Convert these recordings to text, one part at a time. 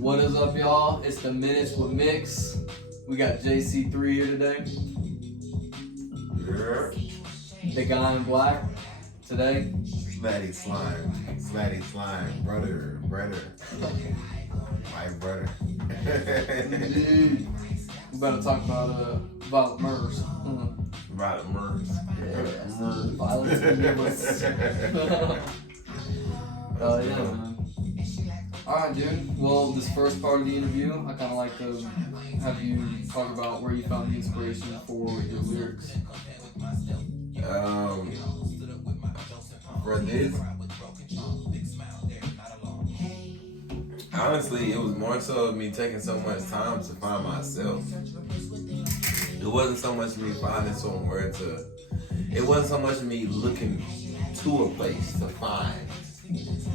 What is up, y'all? It's the Minutes with Mix. We got JC3 here today. Yeah. The guy in black today. Slatty slime, brother. My brother. Dude. We better talk about violent murders. Violent murders. Yeah. Violence and murders. Oh yeah, man. Alright, dude. Well, this first part of the interview, I kind of like to have you talk about where you found the inspiration for your lyrics. For this, honestly, it was more so of me taking so much time to find myself. It wasn't so much me finding somewhere to. It wasn't so much me looking to a place to find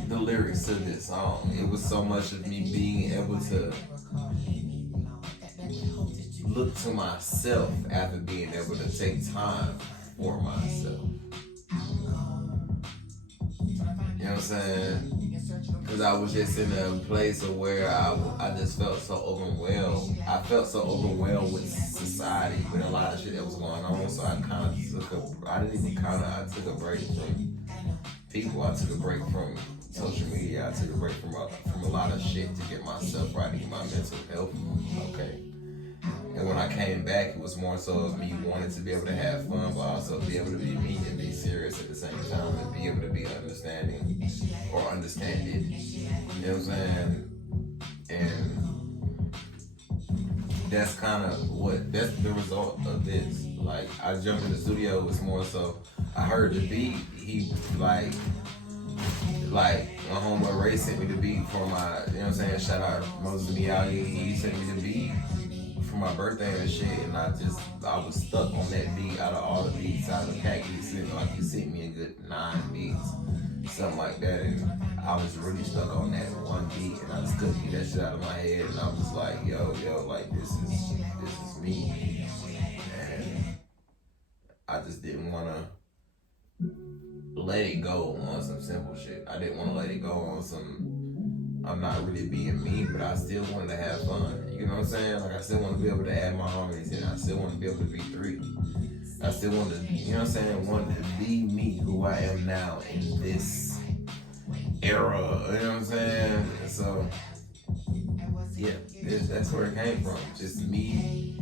the lyrics to this song. It was so much of me being able to look to myself after being able to take time for myself. You know what I'm saying? Because I was just in a place of where I just felt so overwhelmed. I felt so overwhelmed with society, with a lot of shit that was going on. So I kind of I took a break from people. I took a break from social media. I took a break from a lot of shit to get myself right, to get my mental health okay. And when I came back, it was more so of me wanting to be able to have fun, but also be able to be me and be serious at the same time, and be able to be understanding or understanded. You know what I'm saying? And that's kind of that's the result of this. Like, I jumped in the studio, it was more so, I heard the beat, he like my homeboy Ray sent me the beat for my, you know what I'm saying, shout out Moses Miyagi, he sent me the beat for my birthday and shit, and I was stuck on that beat out of all the beats out of the pack. He sent me a good 9 beats, something like that, and I was really stuck on that one beat, and I just couldn't get that shit out of my head, and I was like, yo, like this is me, and I just didn't want to let it go on some simple shit. I didn't want to let it go on some, I'm not really being me, but I still wanted to have fun. You know what I'm saying? Like, I still want to be able to add my harmonies in. I still want to be able to be 3. I still want to, you know what I'm saying, want to be me, who I am now in this era. You know what I'm saying? So, yeah, that's where it came from. Just me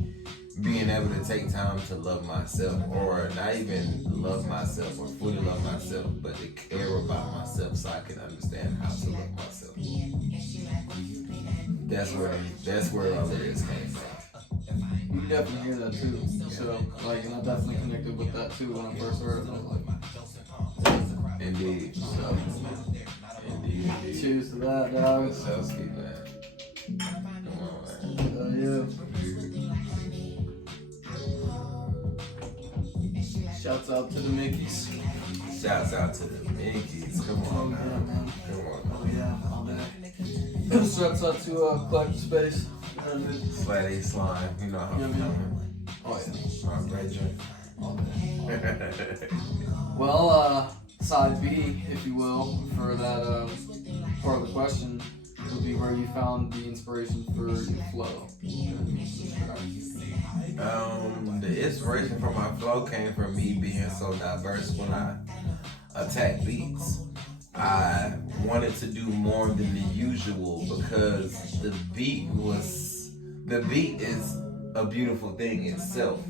being able to take time to love myself, or not even love myself or fully love myself, but to care about myself so I can understand how to love myself. That's where our lyrics came from. You can definitely hear that too. So, like, and I definitely connected with that too when I first heard it. I was like, Indeed. so, Indeed. cheers to that, dog. So sweet, man. Come on, man. Yeah. Shouts out to the Mickeys. Shouts out to the Mickeys. Come on, Yeah, man. man. Come on. Oh yeah, all day. Shouts out to Collective Space. Slatty slime. You know how I'm coming. Oh yeah. My brethren. All day. Well, side B, if you will, for that part of the question would be where you found the inspiration for your flow. The inspiration for my flow came from me being so diverse when I attack beats. I wanted to do more than the usual because the beat is a beautiful thing itself,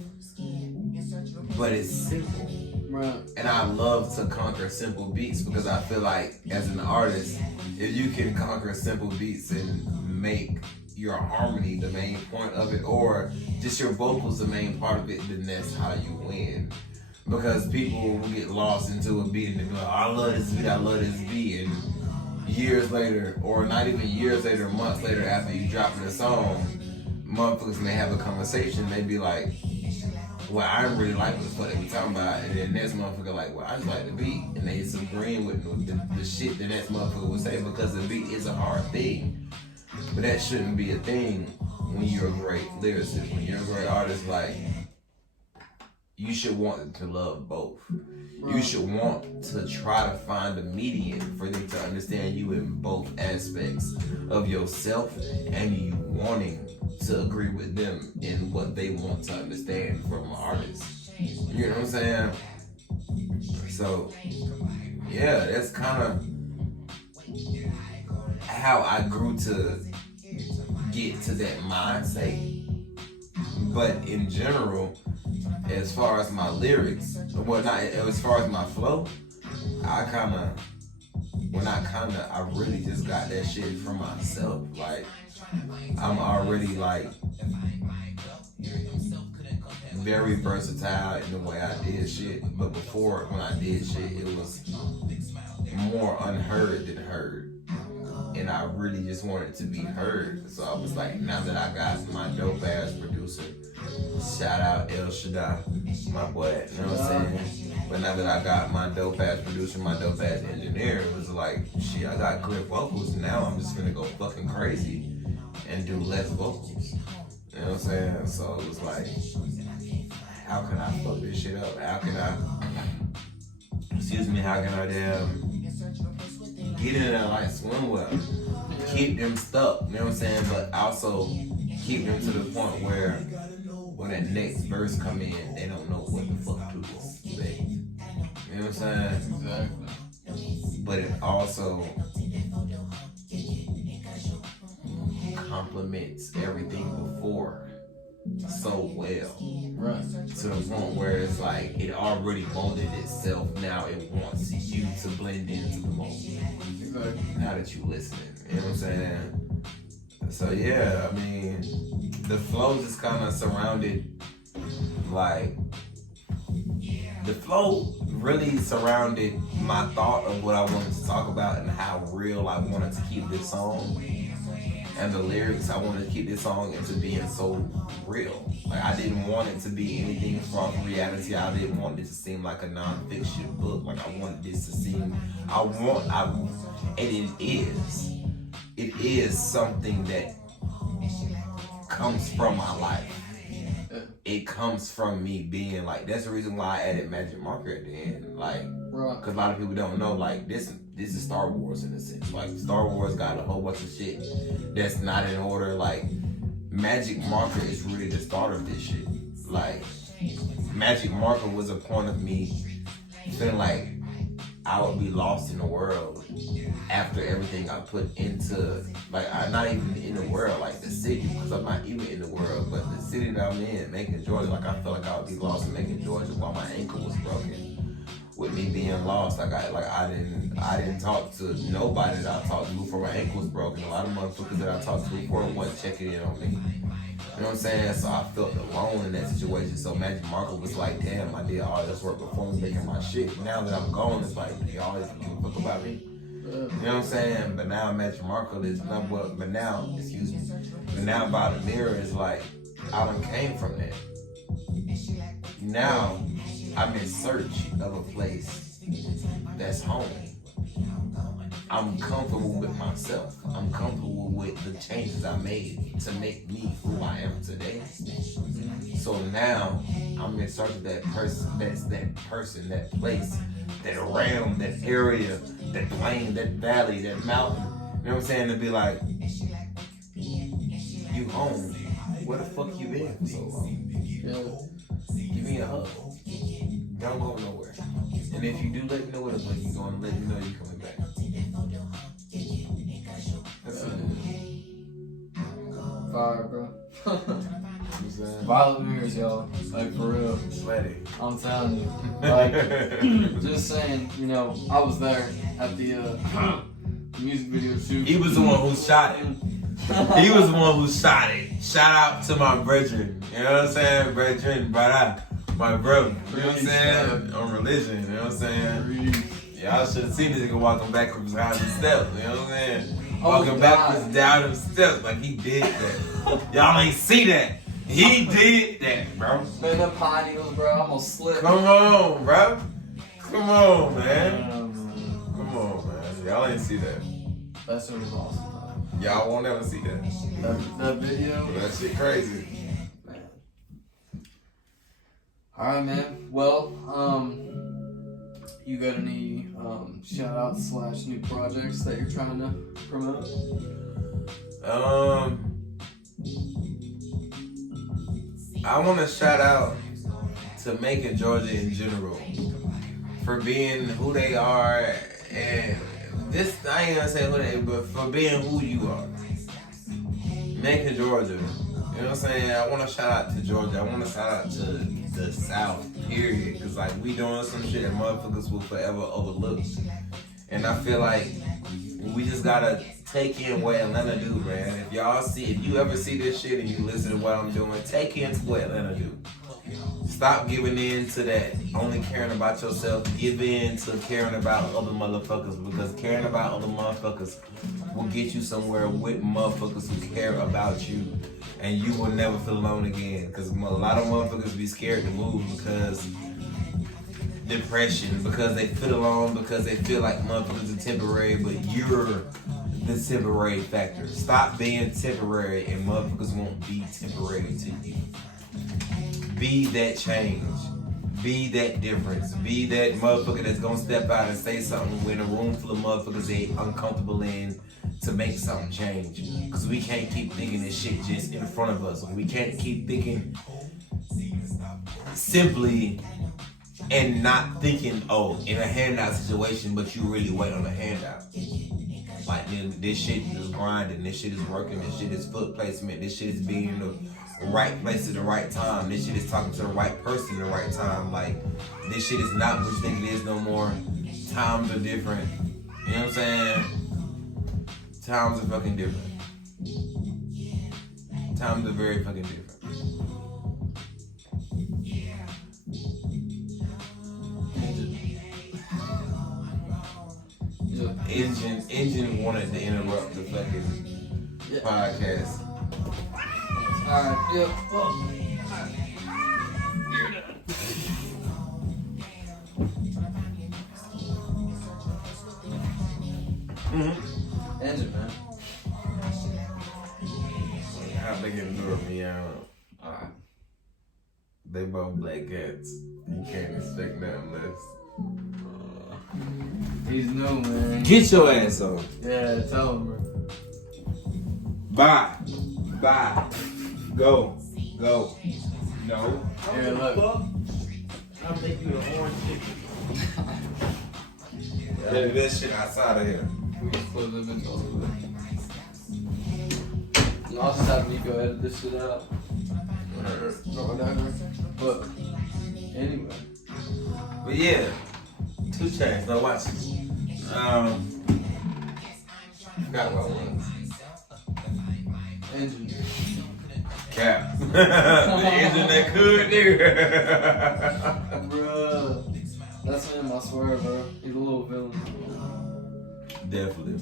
but it's simple. Right. And I love to conquer simple beats because I feel like as an artist, if you can conquer simple beats and make your harmony the main point of it, or just your vocals the main part of it, then that's how you win. Because people will get lost into a beat and they'll be like, oh, I love this beat, and years later, or not even years later, months later after you drop the song, motherfuckers may have a conversation, they be like, well, I don't really like what the fuck they be talking about, and then next motherfucker like, well, I just like the beat, and they agreeing with the shit the next motherfucker would say, because the beat is a hard thing. But that shouldn't be a thing when you're a great lyricist, when you're a great artist. Like, you should want to love both. Right. You should want to try to find a median for them to understand you in both aspects of yourself and you wanting to agree with them in what they want to understand from an artist. You know what I'm saying? So, yeah, that's kind of how I grew to get to that mindset. But in general, as far as my lyrics, well, not as far as my flow, I really just got that shit from myself. Like, I'm already like very versatile in the way I did shit. But before, when I did shit, it was more unheard than heard. And I really just wanted to be heard. So I was like, now that I got my dope ass producer, shout out Shoutout, my boy, you know what I'm saying? But now that I got my dope ass producer, my dope ass engineer, it was like, shit, I got good vocals. Now I'm just gonna go fucking crazy and do less vocals. You know what I'm saying? So it was like, how can I fuck this shit up? How can I damn get in there like swim well, keep them stuck, you know what I'm saying? But also keep them to the point where when that next verse come in, they don't know what the fuck to expect. You know what I'm saying? Exactly. But it also complements everything before so well. Right. To the point where it's like it already molded itself. Now it wants you to blend into the moment. Exactly. Now that you listening, you know what I'm saying? So yeah, I mean, the flow just kind of surrounded, like, the flow really surrounded my thought of what I wanted to talk about and how real I wanted to keep this song. And the lyrics, I wanted to keep this song into being so real. Like, I didn't want it to be anything from reality. I didn't want it to seem like a non-fiction book. Like, I wanted this to seem, and it is something that comes from my life. It comes from me being like, that's the reason why I added Magic Marker at the end. Like, because a lot of people don't know, like, this is Star Wars in a sense. Like, Star Wars got a whole bunch of shit that's not in order. Like, Magic Marker is really the start of this shit. Like, Magic Marker was a point of me feeling like I would be lost in the world after everything I put into, like, I'm not even in the world, like the city, because I'm not even in the world, but the city that I'm in, Macon, Georgia, like, I felt like I would be lost in Macon, Georgia while my ankle was broken. With me being lost, I didn't talk to nobody that I talked to before my ankle was broken. A lot of motherfuckers that I talked to before wasn't checking in on me. You know what I'm saying? So I felt alone in that situation. So Magic Marker was like, damn, I did all this work before making my shit. Now that I'm gone, it's like, they always give a fuck about me. You know what I'm saying? But now Magic Marker is not what, but now by the mirror is like, I done came from that. Now I'm in search of a place that's home. I'm comfortable with myself. I'm comfortable with the changes I made to make me who I am today. So now I'm in search of that person, that place, that realm, that area, that plain, that valley, that mountain. You know what I'm saying? To be like, you home. Where the fuck you been for so long? Give me a hug. Don't go nowhere. And if you do let me know where the fuck you going, let me know you coming back. That's it. Fire, bro. Violet mirrors, y'all. Like, for real. Sweaty. I'm telling you. Like, just saying, you know, I was there at the music video shoot. He was the one who shot it. He was the one who shot it. Shout out to my brethren. You know what I'm saying? Brethren, brother. My brother. You know what I'm saying? On religion. You know what I'm saying? Y'all should have seen this nigga walking backwards behind the steps. You know what I'm saying? Walking backwards down them steps like he did that. Y'all ain't see that. He did that, bro. Man, them pine needles, bro. I almost slipped. Come on, bro. Come on, man. Come on, man. Y'all ain't see that. That shit was awesome, though. Y'all won't ever see that. That video? That shit crazy. Man. Alright, man. Well, you got any shout outs / new projects that you're trying to promote? I want to shout out to Macon, Georgia in general for being who they are, and this, I ain't gonna say who they, but for being who you are. Macon, Georgia. You know what I'm saying? I want to shout out to Georgia. I want to shout out to the South, period. Because, like, we doing some shit that motherfuckers will forever overlook. And I feel like we just got to take in what Atlanta do, man. If you ever see this shit and you listen to what I'm doing, take in to what Atlanta do. Stop giving in to that only caring about yourself. Give in to caring about other motherfuckers, because caring about other motherfuckers will get you somewhere with motherfuckers who care about you, and you will never feel alone again. Because a lot of motherfuckers be scared to move because depression, because they feel alone, because they feel like motherfuckers are temporary, but you're the temporary factor. Stop being temporary and motherfuckers won't be temporary to you. Be that change. Be that difference. Be that motherfucker that's gonna step out and say something when a room full of motherfuckers ain't uncomfortable in to make something change. Because we can't keep thinking this shit just in front of us. We can't keep thinking simply and not thinking, oh, in a handout situation, but you really wait on a handout. Like, this shit is grinding, this shit is working, this shit is foot placement, this shit is being in the right place at the right time, this shit is talking to the right person at the right time. Like, this shit is not what you think it is no more. Times are different. You know what I'm saying? Times are fucking different. Times are very fucking different. Engine wanted to interrupt the fucking podcast. Alright, yeah, well, you're done. Engine, man. How they can lure me out? They both black cats. You can't expect nothing less. He's new, man. Get your ass on. Yeah, tell him, bro. Bye. Go. No. Here, look. I'll make you an orange chicken. Baby, that shit outside of here. We just close the image all over there. And I'll just have Nico edit this shit out. Or whatever. But, anyway. But yeah. 2 Chainz. Now watch this. Forgot what it was. Engine. Cap. The engine that could, nigga. Bruh. That's him, I swear, bro. He's a little villain. Definitely.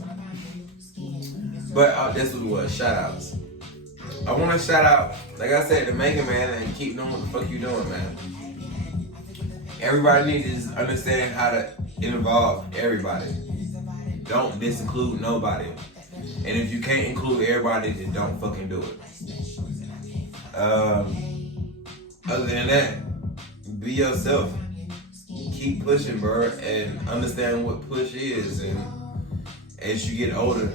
But this was what? Shout outs. I want to shout out, like I said, to Macon, man, and keep doing what the fuck you doing, man. Everybody needs to understand how to involve everybody. Don't disinclude nobody. And if you can't include everybody, then don't fucking do it. Other than that, be yourself. Keep pushing, bro, and understand what push is. And as you get older,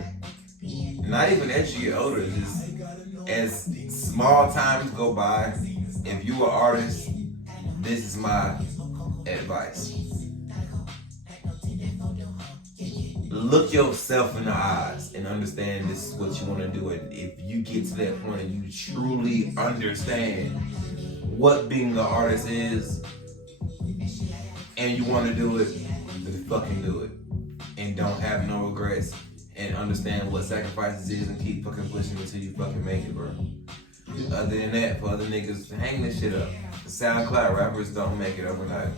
not even as you get older, just as small times go by, if you are an artist, this is my advice. Look yourself in the eyes and understand this is what you want to do. And if you get to that point and you truly understand what being an artist is and you want to do it, then fucking do it. And don't have no regrets and understand what sacrifices is and keep fucking pushing until you fucking make it, bro. Other than that, for other niggas, hang this shit up. The SoundCloud rappers don't make it overnight.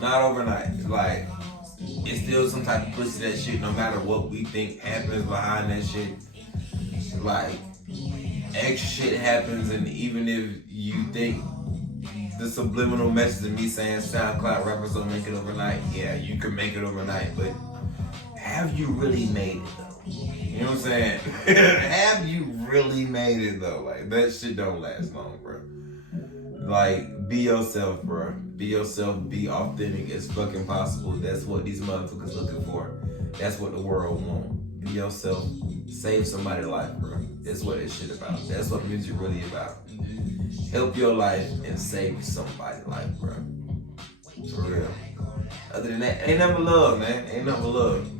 Not overnight. Like, it's still some type of push to that shit no matter what we think happens behind that shit. Like, extra shit happens, and even if you think the subliminal message of me saying SoundCloud rappers don't make it overnight, yeah, you can make it overnight, but have you really made it though? You know what I'm saying? Have you really made it though? Like, that shit don't last long, bro. Like, be yourself, bro. Be yourself. Be authentic as fucking possible. That's what these motherfuckers looking for. That's what the world want. Be yourself. Save somebody's life, bro. That's what this shit about. That's what music really about. Help your life and save somebody's life, bro. For real. Other than that, ain't nothing but love, man. Ain't nothing but love.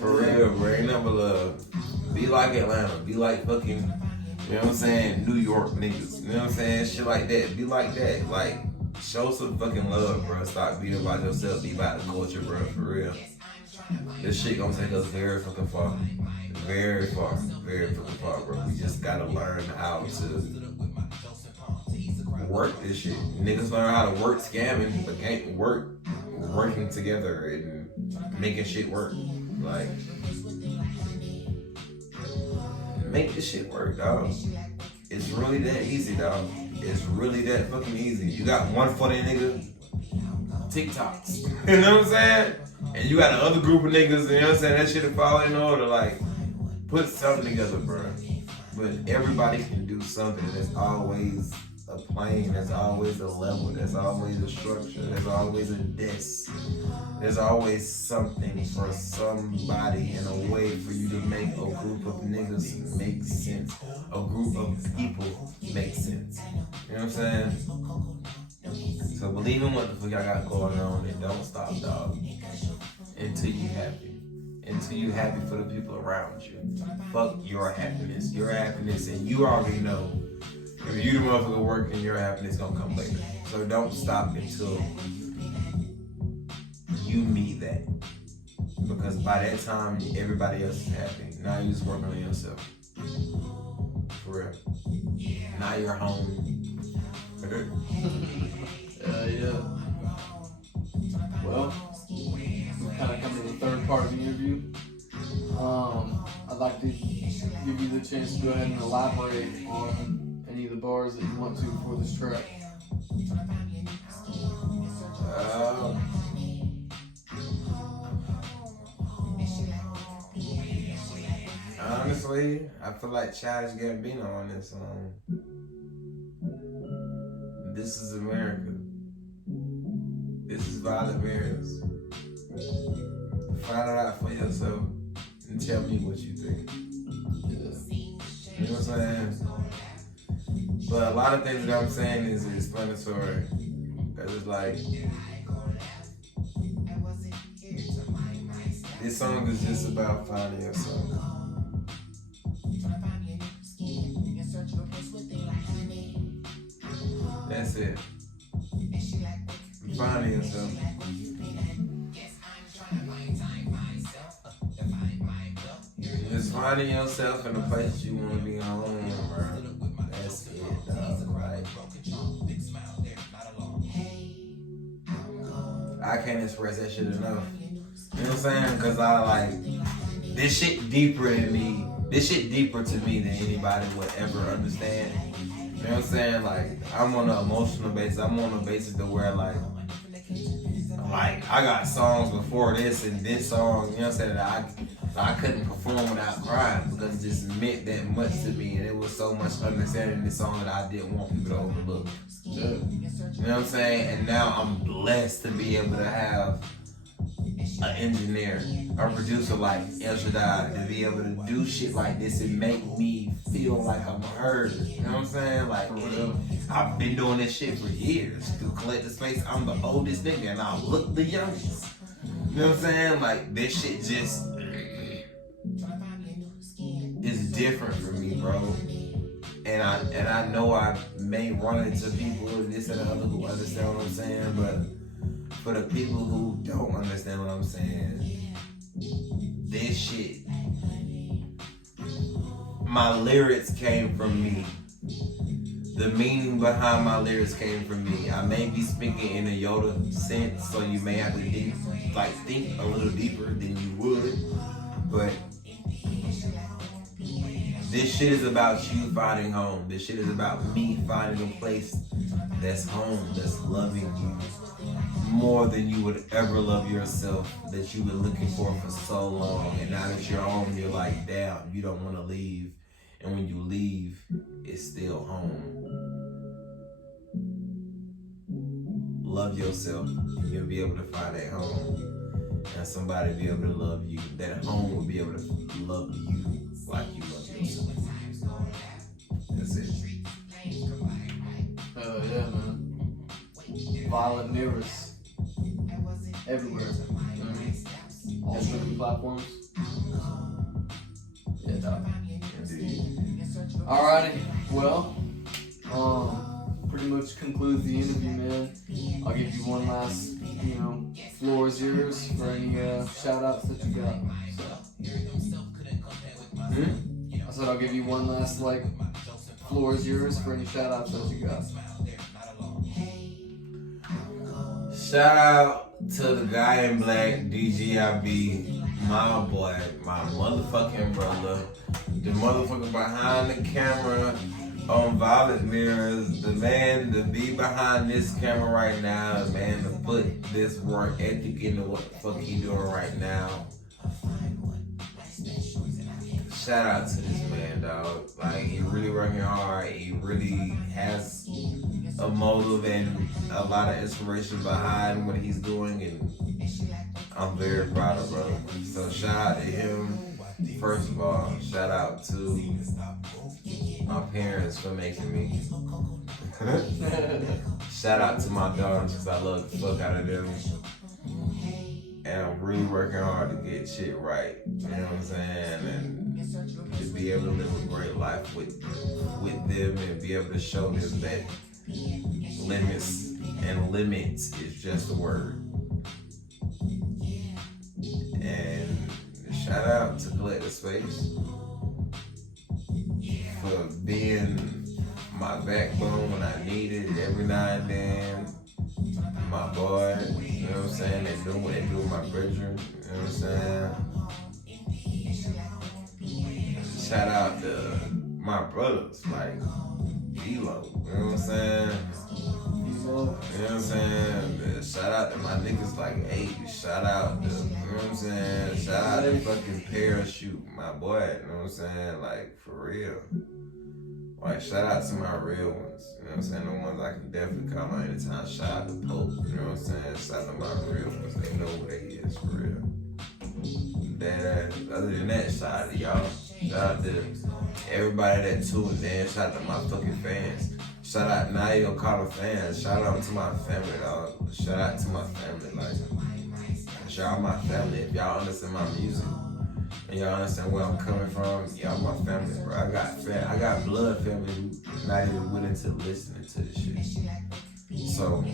For real, bro. Ain't nothing but love. Be like Atlanta. Be like fucking, you know what I'm saying, New York niggas. You know what I'm saying? Shit like that. Be like that. Like, show some fucking love, bro. Stop being about yourself. Be about the culture, bro. For real. This shit gonna take us very fucking far. Very far. Very fucking far, bro. We just gotta learn how to work this shit. Niggas learn how to work scamming, but can't work working together and making shit work. Like, make this shit work, dog. It's really that easy, dog. It's really that fucking easy. You got one funny nigga, TikToks. You know what I'm saying? And you got another group of niggas, you know what I'm saying? That shit will fall in order. Like, put something together, bro. But everybody can do something. There's always a plane, there's always a level, there's always a structure, there's always a desk. There's always something for somebody and a way for you to make a group of niggas make sense. A group of people make sense. You know what I'm saying? So believe in what the fuck y'all got going on and don't stop, dog. Until you happy. Until you happy for the people around you. Fuck your happiness. Your happiness, and you already know. If you the motherfucker working, your happiness gonna come later. So don't stop until you meet that. Because by that time, everybody else is happy. Now you just working on yourself. For real. Now you're home. Yeah. Well, we kind of come to the third part of the interview. I'd like to give you the chance to go ahead and elaborate on any of the bars that you want to for this track. Honestly, I feel like Childish Gambino on this song. This is America. This is violent mirrors. Find it out for yourself and tell me what you think. You know what I'm saying? But a lot of things that I'm saying is explanatory. Because it's like, this song is just about finding yourself. That's it. Finding yourself. Just finding yourself in a place you want to be home, bro. That's it, dog. Like, I can't express that shit enough. You know what I'm saying? Because I like, this shit deeper than me. This shit deeper to me than anybody would ever understand. You know what I'm saying? Like, I'm on an emotional basis. I'm on a basis to where like I got songs before this and this song, you know what I'm saying, that I couldn't perform without crying because it just meant that much to me, and it was so much understanding in this song that I didn't want people to overlook. Yeah. You know what I'm saying? And now I'm blessed to be able to have an engineer, a producer like El Shoutout, to be able to do shit like this and make me feel like I'm heard. You know what I'm saying? Like, I've been doing this shit for years. Through Collective Space, I'm the oldest nigga and I look the youngest. You know what I'm saying? Like, this shit just is different for me, bro. And I know I may run into people this and the other who understand what I'm saying, but for the people who don't understand what I'm saying, this shit, my lyrics came from me. The meaning behind my lyrics came from me. I may be speaking in a Yoda sense, so you may have to think a little deeper than you would, but this shit is about you finding home. This shit is about me finding a place that's home, that's loving you more than you would ever love yourself, that you've been looking for so long. And now that you're home, you're like, damn, you don't want to leave. And when you leave, it's still home. love yourself, you'll be able to find that home. And somebody be able to love you. That home will be able to love you like you love yourself. That's it. Hell yeah, man. Violet mirrors everywhere. All streaming platforms. Yeah, dog. Indeed. Alrighty, well, pretty much concludes the interview, man. I'll give you one last, floor is yours for any shout outs that you got. So. I said I'll give you one last, floor is yours for any shout outs that you got. Shout out to the guy in black, DGIB, my boy, my motherfucking brother, the motherfucker behind the camera on Violet Mirrors, the man to be behind this camera right now, the man to put this work ethic into what the fuck he doing right now. Shout out to this man, dog. He really working hard. He really has a motive and a lot of inspiration behind what he's doing, and I'm very proud of bro. So shout out to him. First of all, shout out to my parents for making me. Shout out to my daughters because I love the fuck out of them. And I'm really working hard to get shit right. You know what I'm saying? And to be able to live a great life with them and be able to show them that limits is just a word. And shout out to Collective Space for being my backbone when I need it every now and then. My boy, you know what I'm saying? They do what they do with my brethren, you know what I'm saying? Shout out to my brothers, like D-Lo, you know what I'm saying? You know what I'm saying? Shout out to my niggas like Abe. Shout out to, you know what I'm saying? Shout out to fucking Parachute, my boy, you know what I'm saying? For real. Shout out to my real ones, you know what I'm saying? The ones I can definitely call on anytime. Shout out to Pope, you know what I'm saying? Shout out to my real ones, they know who they is for real. Other than that, shout out to y'all. Shout out to everybody that tuned in. Shout out to my fucking fans. Shout out, now you gonna call them fans. Shout out to my family, dog. Shout out to my family, y'all my family. If y'all understand my music and y'all understand where I'm coming from, y'all my family, bro. I got blood family who not even willing to listen to this shit. So,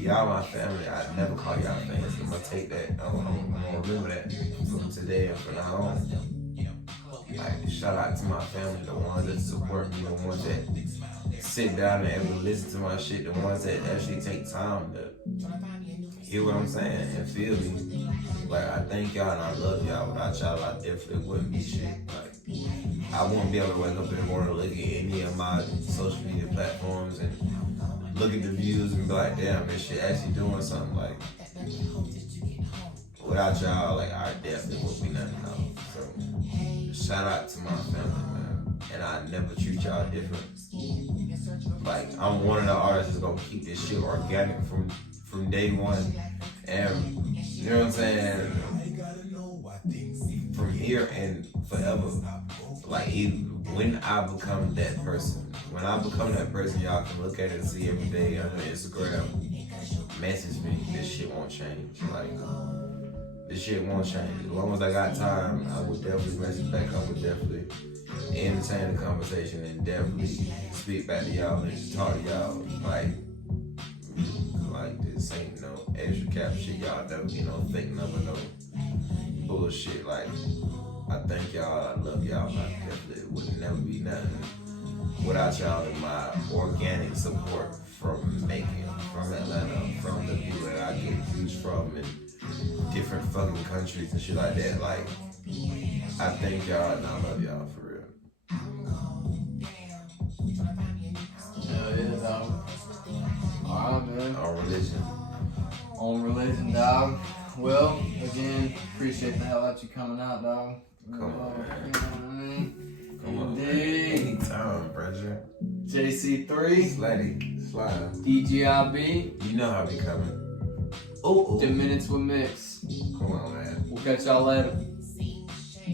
y'all my family. I never call y'all fans. I'm gonna take that. I'm gonna remember that from today and from now on. Shout out to my family, the ones that support me, the ones that sit down and ever listen to my shit, the ones that actually take time to hear what I'm saying and feel me. I thank y'all and I love y'all. Without y'all, I definitely wouldn't be shit. I wouldn't be able to wake up in the morning and look at any of my social media platforms and look at the views and be like, damn, this shit actually doing something. Without y'all, I definitely wouldn't be nothing else. So, shout out to my family, man. And I never treat y'all different. I'm one of the artists that's gonna keep this shit organic from day one. And, you know what I'm saying? From here and forever. When I become that person, y'all can look at it and see every day on Instagram, message me, this shit won't change. This shit won't change. As long as I got time, I would definitely message back. I would definitely entertain the conversation and definitely speak back to y'all and talk to y'all. This ain't no extra cap shit. Y'all never be no fake number, no bullshit. I thank y'all. I love y'all. I definitely would never be nothing without y'all and my organic support from Atlanta, from the people that I get views from in different fucking countries and shit like that. I thank y'all and I love y'all for real. Hell yeah, dog. Alright, man. On religion, dog. Well, again, appreciate the hell out you coming out, dog. Come on, man. You know what I mean? Come on, man. Indeed. Anytime, brother. JC3. Slutty. Live. DGIB. You know how we coming. Oh, 10 minutes with Mix. come on, man. We'll catch y'all later.